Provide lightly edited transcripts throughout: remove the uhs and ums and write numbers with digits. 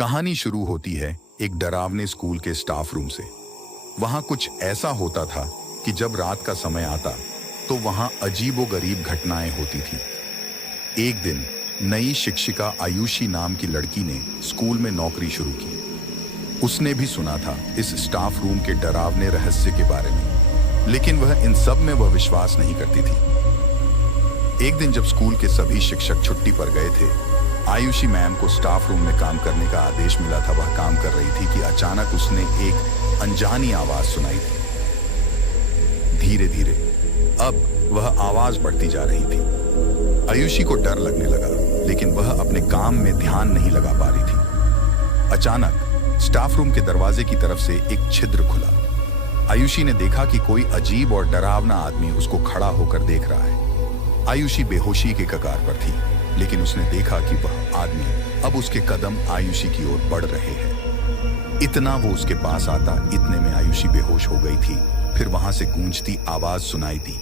कहानी शुरू होती है एक डरावने स्कूल के स्टाफ रूम से। वहां कुछ ऐसा होता था कि जब रात का समय आता तो वहां अजीबोगरीब घटनाएं होती थी। एक दिन नई शिक्षिका आयुषी नाम की लड़की ने स्कूल में नौकरी शुरू की। उसने भी सुना था इस स्टाफ रूम के डरावने रहस्य के बारे में, लेकिन वह इन सब में वह विश्वास नहीं करती थी। एक दिन जब स्कूल के सभी शिक्षक छुट्टी पर गए थे, आयुषी मैम को स्टाफ रूम में काम करने का आदेश मिला था। वह काम कर रही थी कि अचानक उसने एक अनजानी आवाज सुनाई थी। धीरे धीरे अब वह आवाज बढ़ती जा रही थी। आयुषी को डर लगने लगा, लेकिन वह अपने काम में ध्यान नहीं लगा पा रही थी। अचानक स्टाफ रूम के दरवाजे की तरफ से एक छिद्र खुला। आयुषी ने देखा कि कोई अजीब और डरावना आदमी उसको खड़ा होकर देख रहा है। आयुषी बेहोशी के कगार पर थी, लेकिन उसने देखा कि वह आदमी अब उसके कदम आयुषी की ओर बढ़ रहे हैं। इतना वो उसके पास आता, इतने में आयुषी बेहोश हो गई थी। फिर वहां से गूंजती आवाज सुनाई दी,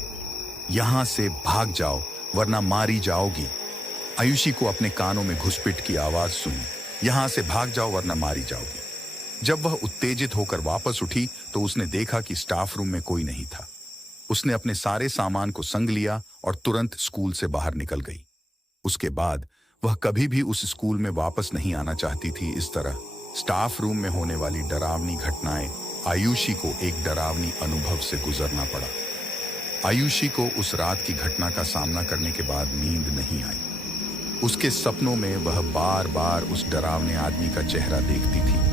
यहां से भाग जाओ वरना मारी जाओगी। आयुषी को अपने कानों में घुसपिट की आवाज सुनी, यहां से भाग जाओ वरना मारी जाओगी। जब वह उत्तेजित होकर वापस उठी तो उसने देखा कि स्टाफ रूम में कोई नहीं था। उसने अपने सारे सामान को संग लिया और तुरंत स्कूल से बाहर निकल गई। उसके बाद वह कभी भी उस स्कूल में वापस नहीं आना चाहती थी। इस तरह स्टाफ रूम में होने वाली डरावनी घटनाएं आयुषी को एक डरावनी अनुभव से गुजरना पड़ा। आयुषी को उस रात की घटना का सामना करने के बाद नींद नहीं आई। उसके सपनों में वह बार बार उस डरावने आदमी का चेहरा देखती थी।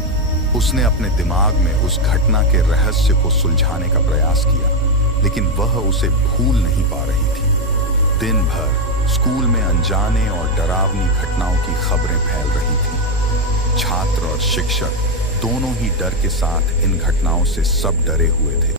उसने अपने दिमाग में उस घटना के रहस्य को सुलझाने का प्रयास किया, लेकिन वह उसे भूल नहीं पा रही थी। दिन भर स्कूल में अनजाने और डरावनी घटनाओं की खबरें फैल रही थीं। छात्र और शिक्षक दोनों ही डर के साथ इन घटनाओं से सब डरे हुए थे।